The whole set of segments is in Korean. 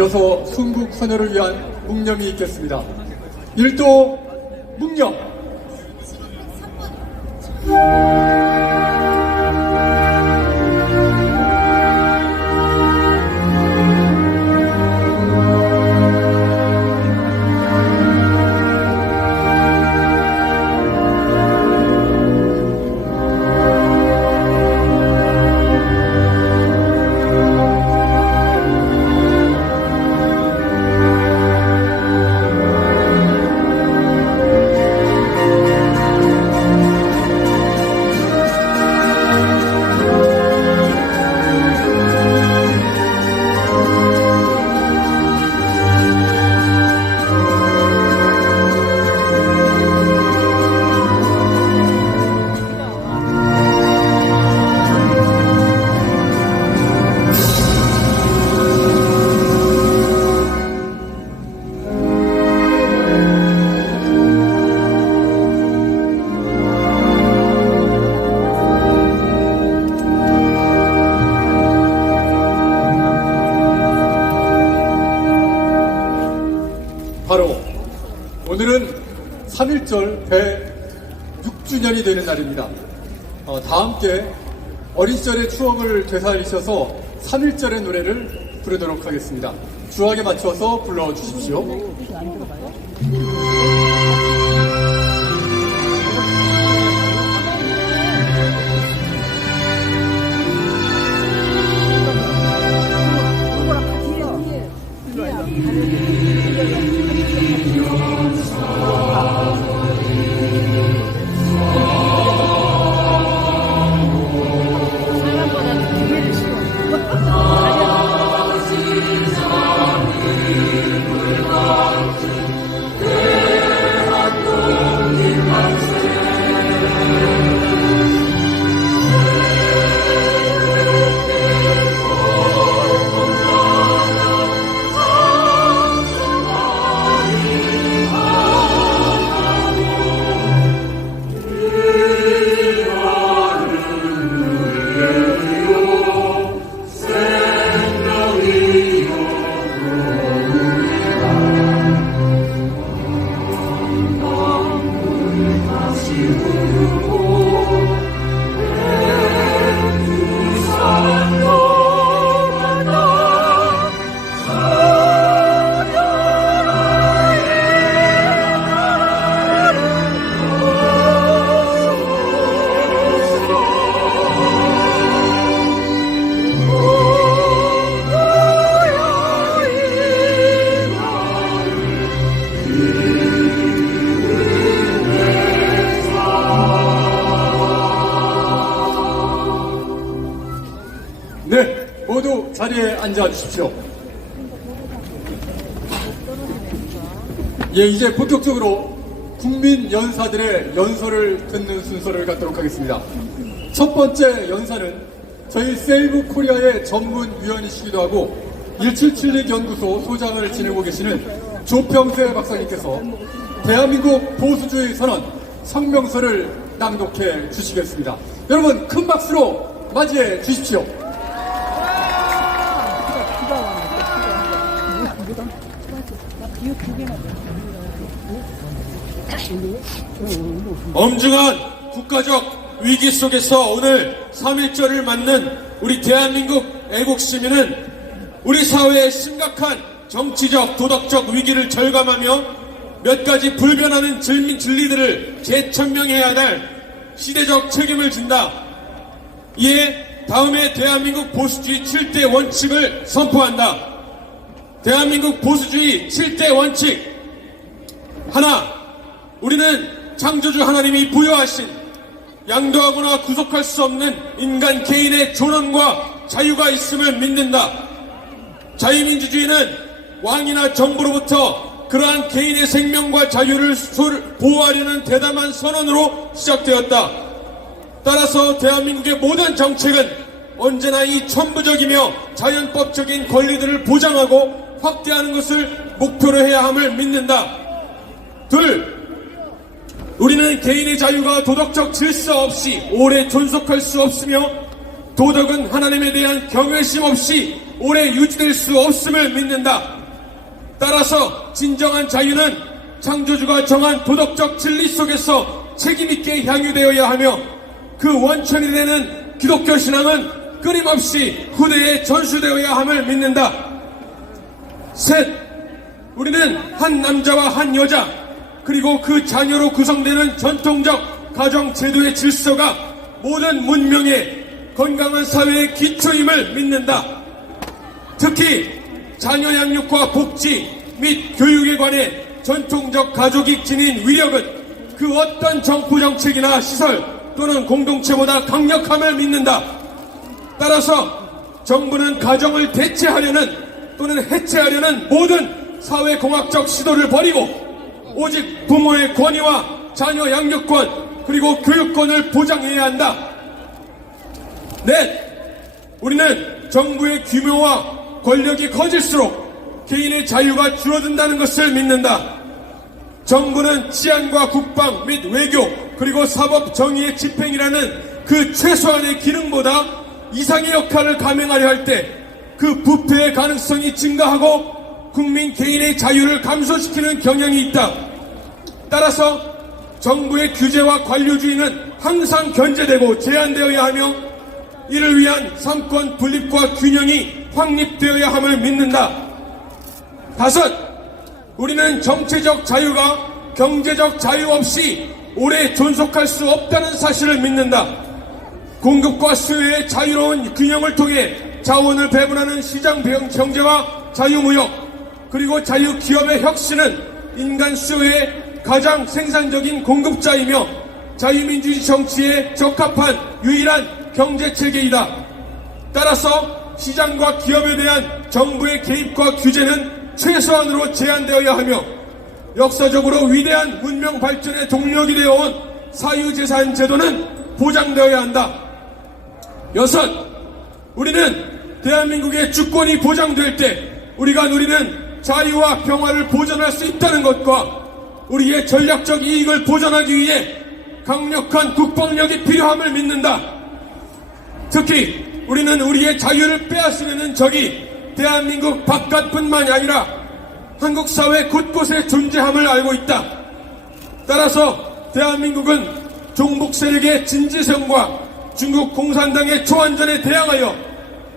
이어서 순국 선열을 위한 묵념이 있겠습니다. 일도 묵념. 바로 오늘은 3.1절 106주년이 되는 날입니다. 다 함께 어린 시절의 추억을 되살리셔서 3.1절의 노래를 부르도록 하겠습니다. 주악에 맞춰서 불러주십시오. 네, 모두 자리에 앉아 주십시오. 예, 이제 본격적으로 국민 연사들의 연설을 듣는 순서를 갖도록 하겠습니다. 첫 번째 연사는 저희 세이브 코리아의 전문 위원이시기도 하고 1776 연구소 소장을 지내고 계시는 조평세 박사님께서 대한민국 보수주의 선언 성명서를 낭독해 주시겠습니다. 여러분 큰 박수로 맞이해 주십시오. 엄중한 국가적 위기 속에서 오늘 3.1절을 맞는 우리 대한민국 애국시민은 우리 사회의 심각한 정치적, 도덕적 위기를 절감하며 몇 가지 불변하는 진리들을 재천명해야 할 시대적 책임을 진다. 이에 다음에 대한민국 보수주의 7대 원칙을 선포한다. 대한민국 보수주의 7대 원칙. 하나, 우리는 창조주 하나님이 부여하신 양도하거나 구속할 수 없는 인간 개인의 존엄과 자유가 있음을 믿는다. 자유민주주의는 왕이나 정부로부터 그러한 개인의 생명과 자유를 보호하려는 대담한 선언으로 시작되었다. 따라서 대한민국의 모든 정책은 언제나 이 천부적이며 자연법적인 권리들을 보장하고 확대하는 것을 목표로 해야 함을 믿는다. 둘, 우리는 개인의 자유가 도덕적 질서 없이 오래 존속할 수 없으며 도덕은 하나님에 대한 경외심 없이 오래 유지될 수 없음을 믿는다. 따라서 진정한 자유는 창조주가 정한 도덕적 진리 속에서 책임있게 향유되어야 하며 그 원천이 되는 기독교 신앙은 끊임없이 후대에 전수되어야 함을 믿는다. 셋, 우리는 한 남자와 한 여자 그리고 그 자녀로 구성되는 전통적 가정 제도의 질서가 모든 문명의 건강한 사회의 기초임을 믿는다. 특히 자녀 양육과 복지 및 교육에 관해 전통적 가족이 지닌 위력은 그 어떤 정부 정책이나 시설 또는 공동체보다 강력함을 믿는다. 따라서 정부는 가정을 대체하려는 또는 해체하려는 모든 사회공학적 시도를 버리고 오직 부모의 권위와 자녀 양육권 그리고 교육권을 보장해야 한다. 넷, 우리는 정부의 규모와 권력이 커질수록 개인의 자유가 줄어든다는 것을 믿는다. 정부는 치안과 국방 및 외교 그리고 사법 정의의 집행이라는 그 최소한의 기능보다 이상의 역할을 감행하려 할 때 그 부패의 가능성이 증가하고 국민 개인의 자유를 감소시키는 경향이 있다. 따라서 정부의 규제와 관료주의는 항상 견제되고 제한되어야 하며 이를 위한 삼권 분립과 균형이 확립되어야 함을 믿는다. 다섯, 우리는 정치적 자유가 경제적 자유 없이 오래 존속할 수 없다는 사실을 믿는다. 공급과 수요의 자유로운 균형을 통해 자원을 배분하는 시장 경제와 자유무역 그리고 자유기업의 혁신은 인간 수요의 가장 생산적인 공급자이며 자유민주주의 정치에 적합한 유일한 경제체계이다. 따라서 시장과 기업에 대한 정부의 개입과 규제는 최소한으로 제한되어야 하며 역사적으로 위대한 문명 발전의 동력이 되어온 사유재산 제도는 보장되어야 한다. 여섯, 우리는 대한민국의 주권이 보장될 때 우리가 누리는 자유와 평화를 보존할 수 있다는 것과 우리의 전략적 이익을 보존하기 위해 강력한 국방력이 필요함을 믿는다. 특히 우리는 우리의 자유를 빼앗으려는 적이 대한민국 바깥뿐만이 아니라 한국 사회 곳곳에 존재함을 알고 있다. 따라서 대한민국은 종북 세력의 진지성과 중국 공산당의 초안전에 대항하여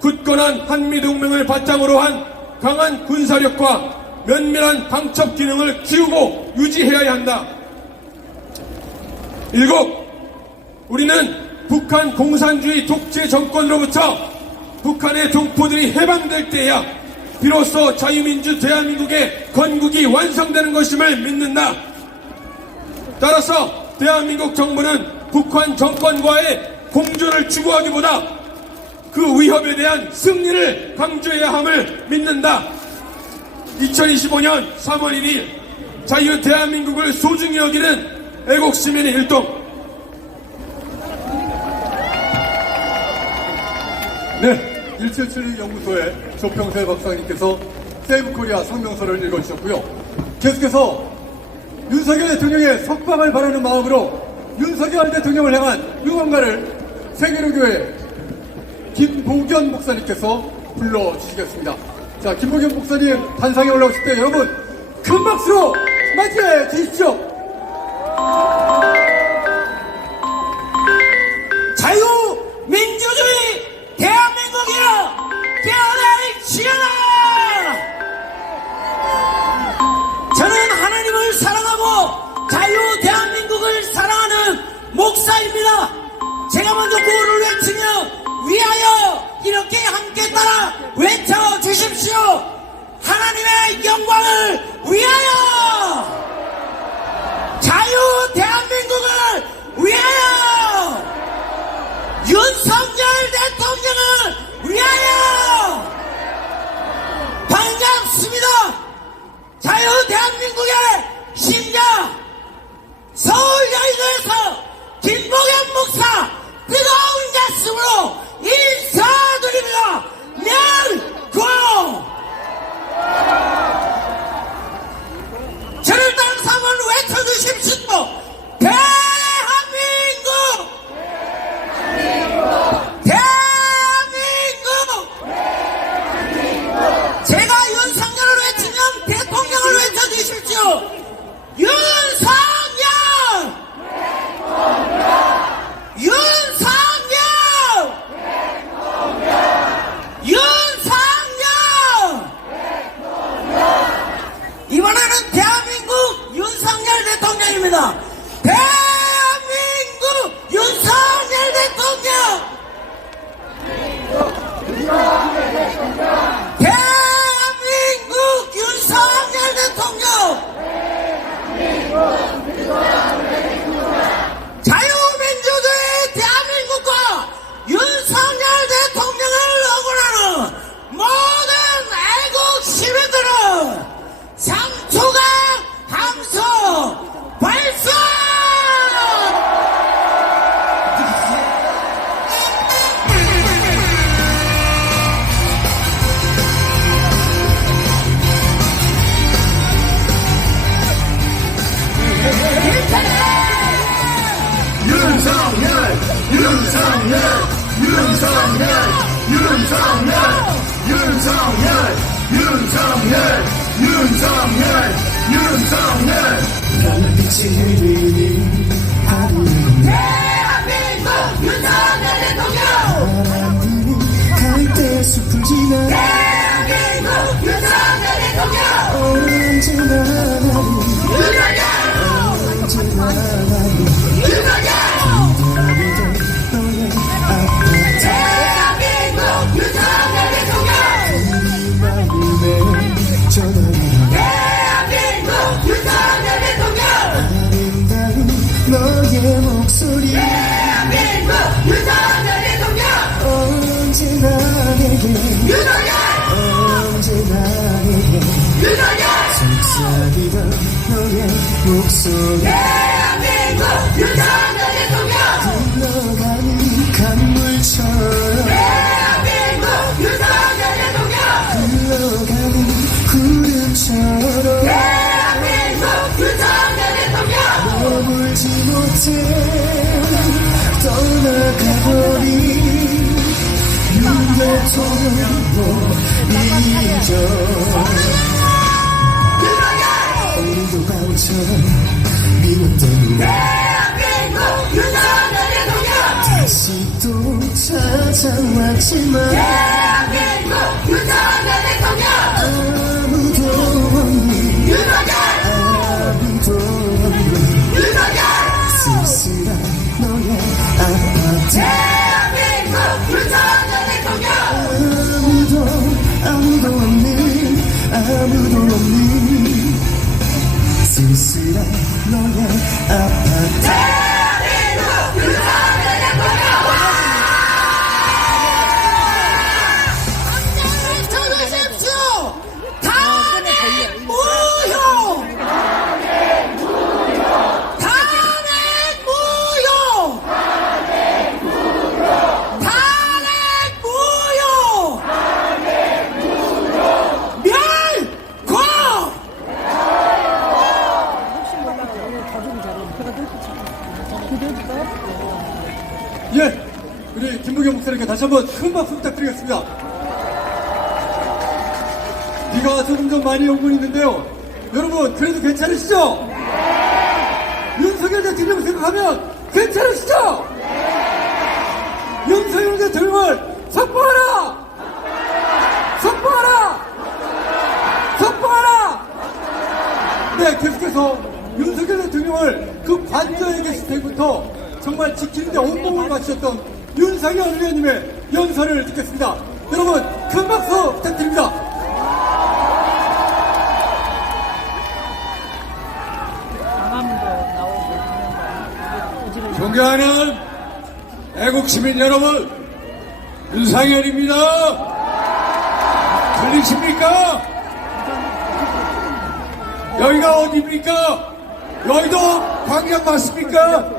굳건한 한미동맹을 바탕으로 한 강한 군사력과 면밀한 방첩 기능을 키우고 유지해야 한다. 일곱, 우리는 북한 공산주의 독재 정권으로부터 북한의 동포들이 해방될 때야 비로소 자유민주 대한민국의 건국이 완성되는 것임을 믿는다. 따라서 대한민국 정부는 북한 정권과의 공존을 추구하기보다 그 위협에 대한 승리를 강조해야 함을 믿는다. 2025년 3월 1일 자유 대한민국을 소중히 여기는 애국시민의 일동. 네, 1776 연구소의 조평세 박사님께서 세이브코리아 성명서를 읽어주셨고요. 계속해서 윤석열 대통령의 석방을 바라는 마음으로 윤석열 대통령을 향한 응원가를 세계로교회 김보견 목사님께서 불러주시겠습니다. 자, 김보견 목사님 단상에 올라오실 때 여러분 큰 박수로 맞이해 주십시오. 자유민주주의 대한민국이여 깨어날지어다. 저는 하나님을 사랑하고 자유 대한민국을 사랑하는 목사입니다. 제가 먼저 구호를 외치며 위하여 이렇게 함께 따라 외쳐주십시오. 하나님의 영광을 위하여, 자유 대한민국을 위하여, 윤석열 대통령을 위하여. 반갑습니다. 자유 대한민국의 심장 서울여의도에서 김보겸 목사 뜨거운 가슴으로 인사드립니다. 명고. 저를 따라서 한번 외쳐주십시오. 대한민국, 대한민국, 빛이 흐르는 대한민국 윤석열 대통령 바람들은 갈대 숲을 지나 대한민국 윤석열 대통령 언제나 나를 언제나 나를 기다리던 너의 아파트 대한민국 윤석열 대통령 마음에 전화를 대한민국 윤석열 대통령 아름다운 너의 목소리 대한민국 윤석열 대통령 언제나 내게 언제나 내게 속삭이던 너의 목소리 대한민국 윤석열 대통령 흘러가는 강물처럼 대한민국 윤석열 대통령 흘러가는 구름처럼 대한민국 윤석열 대통령 머물지 못해 떠나가버린 윤 대통령으로 잊어 오늘도 바보처럼 미웠던 대한민국 윤석열 대통령 다시 또 찾아왔지만 대한민국 윤석열 대통령 아무도 없는 아무도 없는 쓸쓸한 너의 아파트 대한민국 윤석열 대통령 아무도 없는 쓸쓸한 너의 아파트 대한민국 윤석열 대통령 쳐주십시오 탄핵 무효 탄핵 무효 탄핵 무효 멸고 예, 우리 김부겸 목사님께 다시 한번 큰 박수 부탁드리겠습니다. 비가 조금 좀 많이 오고 있는데요. 여러분, 그래도 괜찮으시죠? 윤석열 대통령 생각하면 괜찮으시죠? 윤석열 대통령을 석방하라! 석방하라! 석방하라! 네, 계속해서 윤석열 대통령을 그 관저에 계실 때부터 정말 지키는데 온몸을 바치셨던 윤석열 의원님의 연설을 듣겠습니다. 여러분, 큰 박수 부탁드립니다. 존경하는 애국 시민 여러분, 윤상현입니다. 들리십니까? 여기가 어디입니까? 여의도 광장 맞습니까?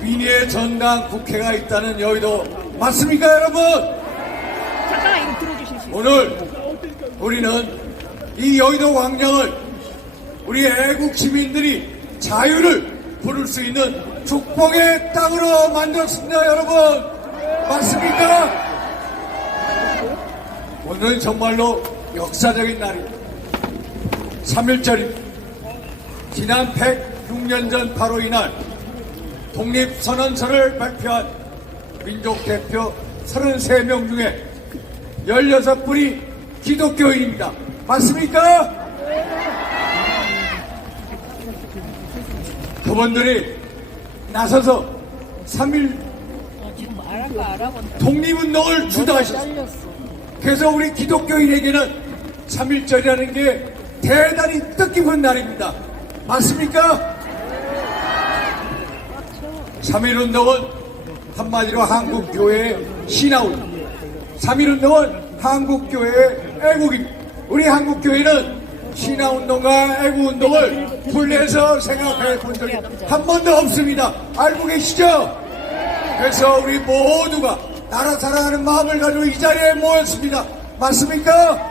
민의의 전당 국회가 있다는 여의도 맞습니까, 여러분? 오늘 우리는 이 여의도 광장을 우리 애국 시민들이 자유를 부를 수 있는 축복의 땅으로 만들었습니다, 여러분. 맞습니까? 오늘은 정말로 역사적인 날입니다. 3.1절입니다. 지난 106년 전 바로 이날 독립선언서를 발표한 민족대표 33명 중에 16분이 기독교인입니다. 맞습니까? 그분들이 나서서 3.1 독립운동을 주도하셨습니다. 그래서 우리 기독교인에게는 3.1절이라는 게 대단히 뜻깊은 날입니다. 맞습니까? 3.1운동은 한마디로 한국교회의 신화운, 3.1운동은 한국교회의 애국입니다. 우리 한국교회는 신화운동과 애국운동을 분리해서 생각해 본 적이 한 번도 없습니다. 알고 계시죠? 그래서 우리 모두가 나라 사랑하는 마음을 가지고 이 자리에 모였습니다. 맞습니까?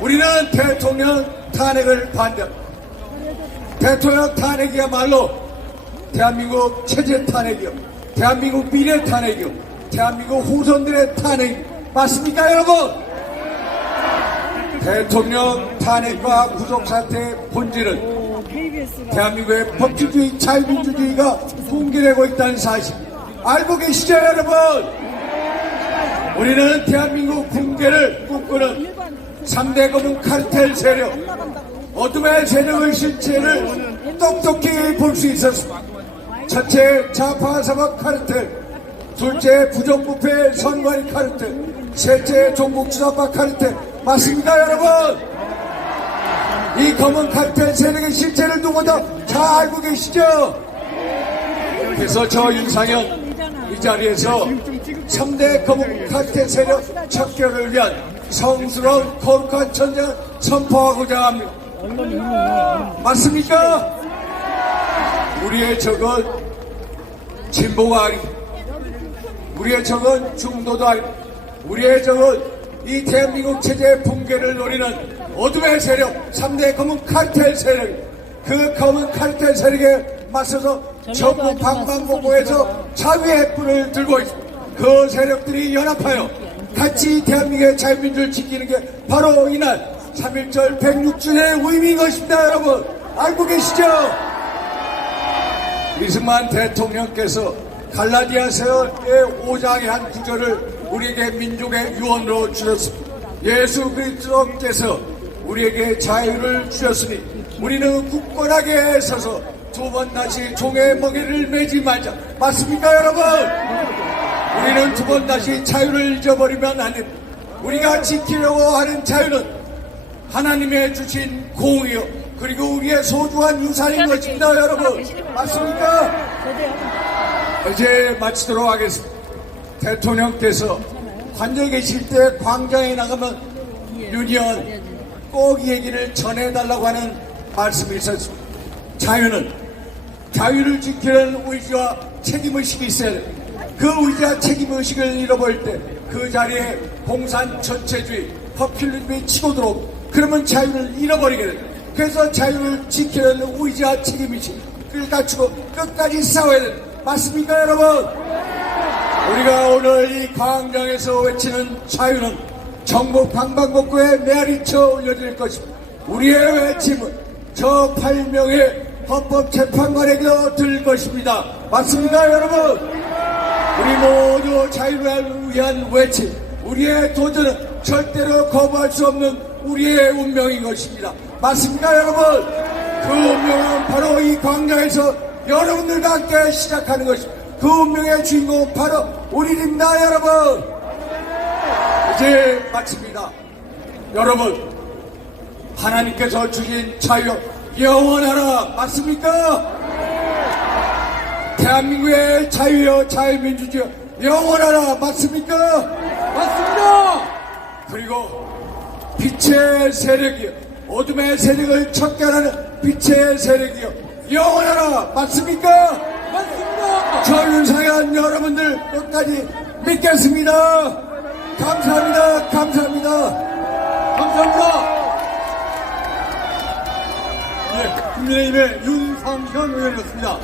우리는 대통령 탄핵을 반대합니다. 대통령 탄핵이야말로 대한민국 체제 탄핵이요, 대한민국 미래 탄핵이요, 대한민국 후손들의 탄핵 맞습니까 여러분? 대통령 탄핵과 구속사태의 본질은 대한민국의 법치주의 자유민주주의가 붕괴되고 있다는 사실 알고 계시죠 여러분? 우리는 대한민국 붕괴를 꿈꾸는 3대 검은 카르텔 세력, 어둠의 세력의 실체를 똑똑히 볼 수 있었습니다. 첫째, 좌파 사법 카르텔, 둘째, 부정부패 선관위 카르텔, 셋째, 종북주사파 카르텔 맞습니까 여러분? 이 검은 카르텔 세력의 실체를 누구보다 잘 알고 계시죠? 그래서 저 윤상현 이 자리에서 3대 검은 카르텔 세력 척결을 위한 성스러운 거룩한 전쟁을 선포하고자 합니다. 맞습니까? 우리의 적은 진보가 아니, 우리의 적은 중도도 아니, 우리의 적은 이 대한민국 체제의 붕괴를 노리는 어둠의 세력, 3대 검은 카르텔 세력, 그 검은 카르텔 세력에 맞서서 전국 방방곡곡에서 자유의 횃불을 들고 있습니다. 그 세력들이 연합하여 같이 대한민국의 자유민주를 지키는 게 바로 이날 3.1절 106주년의 의미인 것입니다 여러분. 알고 계시죠? 이승만 대통령께서 갈라디아서의 5장의 한 구절을 우리에게 민족의 유언으로 주셨습니다. 예수 그리스도께서 우리에게 자유를 주셨으니 우리는 굳건하게 서서 두 번 다시 종의 멍에를 매지 말자. 맞습니까 여러분? 우리는 두 번 다시 자유를 잊어버리면 안 됩니다. 우리가 지키려고 하는 자유는 하나님의 주신 공이요, 그리고 우리의 소중한 유산인 것입니다 여러분. 맞습니까? 이제 마치도록 하겠습니다. 대통령께서 관저에 계실 때 광장에 나가면 유니언 꼭 이 얘기를 전해달라고 하는 말씀이 있었습니다. 자유를 지키는 의지와 책임의식이 있어야 됩니다. 그 의지와 책임의식을 잃어버릴 때 그 자리에 공산 전체주의, 퍼퓰리즘이 치고 들어오고 그러면 자유를 잃어버리게 됩니다. 그래서 자유를 지키는 의지와 책임의식을 갖추고 끝까지 싸워야 됩니다. 맞습니까 여러분? 우리가 오늘 이 광장에서 외치는 자유는 전국 방방곡곡에 메아리쳐 올려질 것입니다. 우리의 외침은 저 8명의 헌법재판관에게도 들릴 것입니다. 맞습니까 여러분? 우리 모두 자유를 위한 외침, 우리의 도전은 절대로 거부할 수 없는 우리의 운명인 것입니다. 맞습니까 여러분? 그 운명은 바로 이 광장에서 여러분들과 함께 시작하는 것입니다. 그 운명의 주인공은 바로 우리입니다 여러분. 이제 마칩니다. 여러분, 하나님께서 주신 자유 영원하라. 맞습니까? 대한민국의 자유여 자유민주주의 영원하라. 맞습니까? 맞습니다. 그리고 빛의 세력이요, 어둠의 세력을 척결하는 빛의 세력이요 영원하라. 맞습니까? 맞습니다. 저 윤상현 여러분들 끝까지 믿겠습니다. 감사합니다. 감사합니다. 감사합니다. 예, 국민의힘의 윤상현 의원이었습니다.